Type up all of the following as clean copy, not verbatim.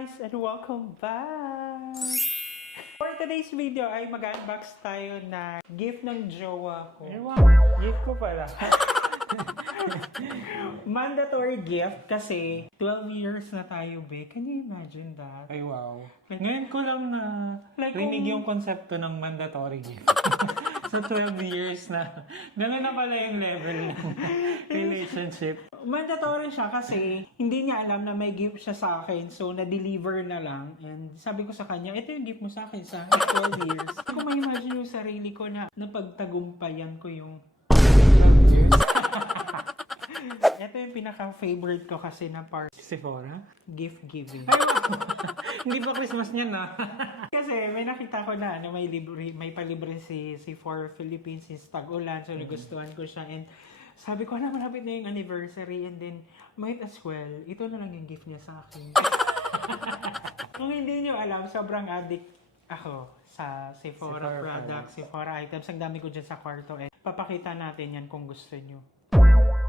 guys, and welcome back! For today's video ay mag-unbox tayo na gift ng jowa ko. Gift ko pala. Mandatory gift kasi 12 years na tayo, be. Can you imagine that? Ay, wow. Ngayon ko lang na rinig yung konsepto ng mandatory gift. So 12 years na. Ganun na pala yung level ng relationship. Mandatory siya kasi hindi niya alam na may gift siya sa akin. So na-deliver na lang. And sabi ko sa kanya, ito yung gift mo sa akin sa 12 years. Hindi ko ma-imagine yung sarili ko na napagtagumpayan ko yung 12 years? ito yung pinaka-favorite ko kasi na part. Sephora? Gift giving. Ay, wow. Hindi pa Christmas niyan, na. Kasi may nakita ko na may palibre si For Philippines since tag-ulan. So nagustuhan ko siya. And sabi ko na malapit na yung anniversary. And then might as well, ito na lang yung gift niya sa akin. Kung hindi nyo alam, sobrang addict ako sa Sephora products, Sephora items. Ang dami ko dyan sa kwarto. Eh, papakita natin yan kung gusto nyo.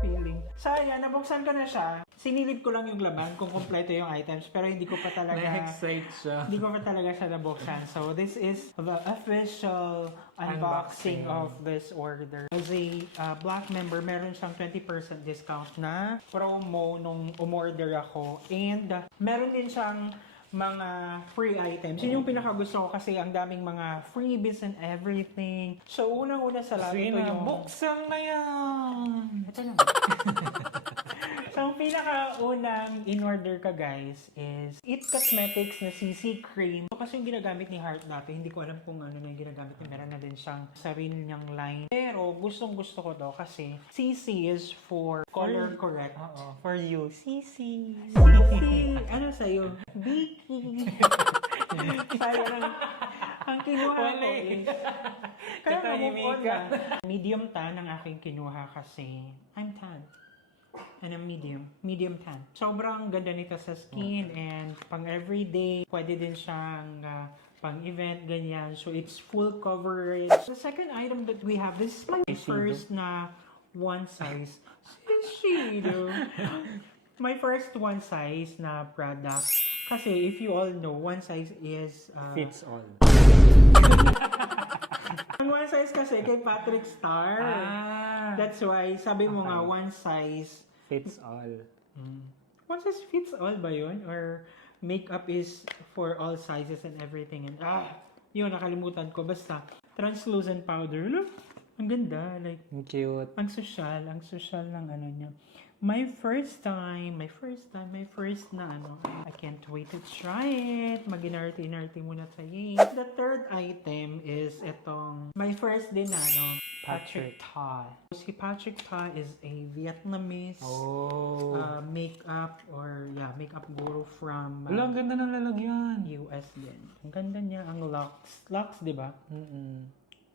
Feeling. So, ayan, nabuksan ko na siya. Sinilip ko lang yung laman kung kompleto yung items, pero hindi ko pa talaga Na-excite siya. hindi ko pa talaga siya nabuksan. So, this is the official unboxing of this order. As a Black member, meron siyang 20% discount na promo nung umorder ako. And meron din siyang mga free items. Yun yung pinakagusto ko kasi ang daming mga freebies and everything. So, unang-una sa lahat ito yung... buksan na yan! Ito na. So, ang pinakaunang in-order ka guys is It Cosmetics na CC Cream. So, kasi yung ginagamit ni Heart dati, hindi ko alam kung ano na yung ginagamit niya. Meron na din siyang sarili niyang line. Pero, gustong-gusto ko to kasi CC is for color correct. For you. CC. CC. Ano sa'yo? Vicky. Sayo lang. Ang kinuha ko is... Kaya Katahimik ka. Medium tan ang aking kinuha kasi I'm tan. And I'm medium tan. Sobrang ganda nito sa skin and pang everyday, pwede din siyang pang event, ganyan. So it's full coverage. The second item that we have, this is my first na one size. Shishido. My first one size na product. Kasi if you all know, one size is... Fits all. Ang one size kasi kay Patrick Star. That's why, sabi mo nga, one size... Fits all. One size fits all ba yun? Or makeup is for all sizes and everything? And yun, nakalimutan ko. Basta, translucent powder. Look, ang ganda. Like, Cute. ang social ng ano niya. My first na ano. I can't wait to try it. Mag-inarty muna tayo. The third item is itong, my first din na ano, Patrick Ta. Si Patrick Ta is a Vietnamese makeup makeup guru from Wala, ang ganda ng lalagyan. US din. Ang ganda niya, ang Lux, di ba?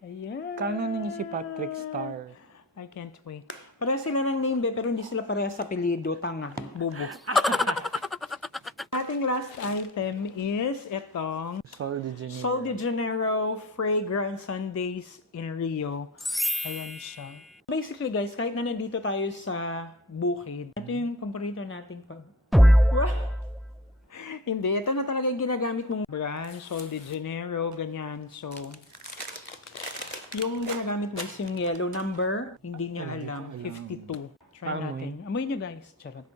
Ayan. Kanan niya si Patrick Star. I can't wait. Parehas sila ng name, pero hindi sila parehas sa apelyido. Tanga. Bobo. Ating last item is itong Sol de Janeiro. Sol de Janeiro Fragrance Sundays in Rio. Ayan siya. Basically guys, kahit na nandito tayo sa bukid, ito yung paborito nating Hindi, ito na talaga yung ginagamit mong brand, Sol de Janeiro, ganyan. So, yung ginagamit mo is yung yellow number, hindi niya alam, 52. Try natin. Amoy niyo guys, charot.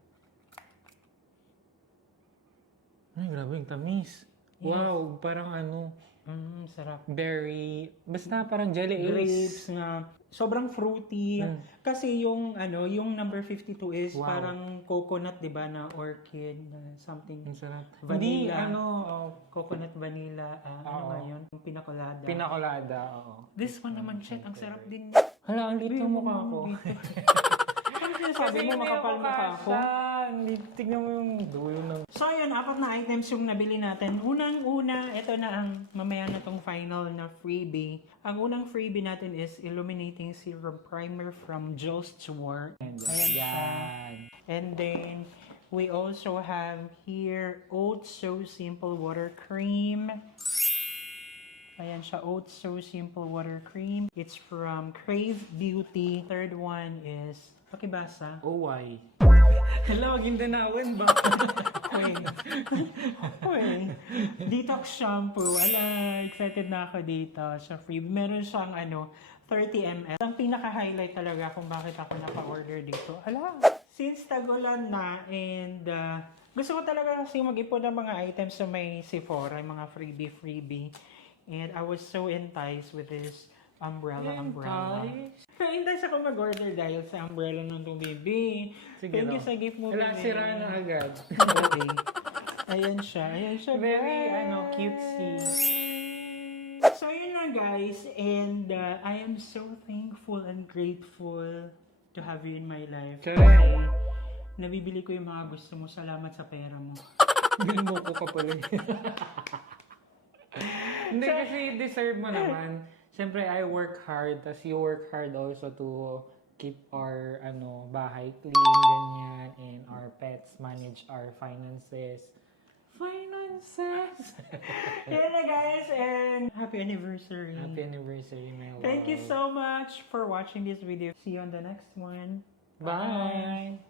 Ay, grabe yung tamis. Yes. Wow, parang ano, Sarap. berry, basta parang jelly Grapes na sobrang fruity. Kasi yung ano, yung number 52 is parang coconut, 'di ba, na orchid something. Ang sarap. Vanilla. Hindi, coconut vanilla, ano nga yun? Yung pinacolada. Pinacolada, oo. This one naman, shit, ang sarap din. Hala, ang liit ng mukha ko. Sabi mo, makapal mukha ako. Tignan mo yung dulo ng... So, ayun, 4 na items yung nabili natin. Unang-una, ito na ang mamaya na tong final na freebie. Ang unang freebie natin is Illuminating Serum Primer from Joe's Tour. Ayan siya. And then, we also have here Oats So Simple Water Cream. Ayan siya, Oats So Simple Water Cream. It's from Crave Beauty. Third one is, pakibasa. Oh, why? Hello, Gindanawin ba? Wait. Wait. Detox shampoo. Ala, excited na ako dito sa free. Meron siyang 30 ml. Ang pinaka-highlight talaga kung bakit ako napa-order dito. Ala, since tag-ulan na and gusto ko talaga kasi mag-ipon ng mga items sa may Sephora, yung mga freebie. And I was so enticed with this umbrella. Enticed ako mag-order dahil sa umbrella ng baby. Sige Thank you daw. sa gift mo, Wala, Bebe. sira na agad. Okay. Ayan siya. Very, cutesy. So, yun na guys. And I am so thankful and grateful to have you in my life. Correct. Kasi nabibili ko yung mga gusto mo. Salamat sa pera mo. Binuko ka pala. Hindi kasi deserve mo naman. Siyempre, I work hard, tas you work hard also to keep our bahay clean, ganyan, and our pets manage our finances. Yan na guys, and happy anniversary. Happy anniversary, my love. Thank you so much for watching this video. See you on the next one. Bye.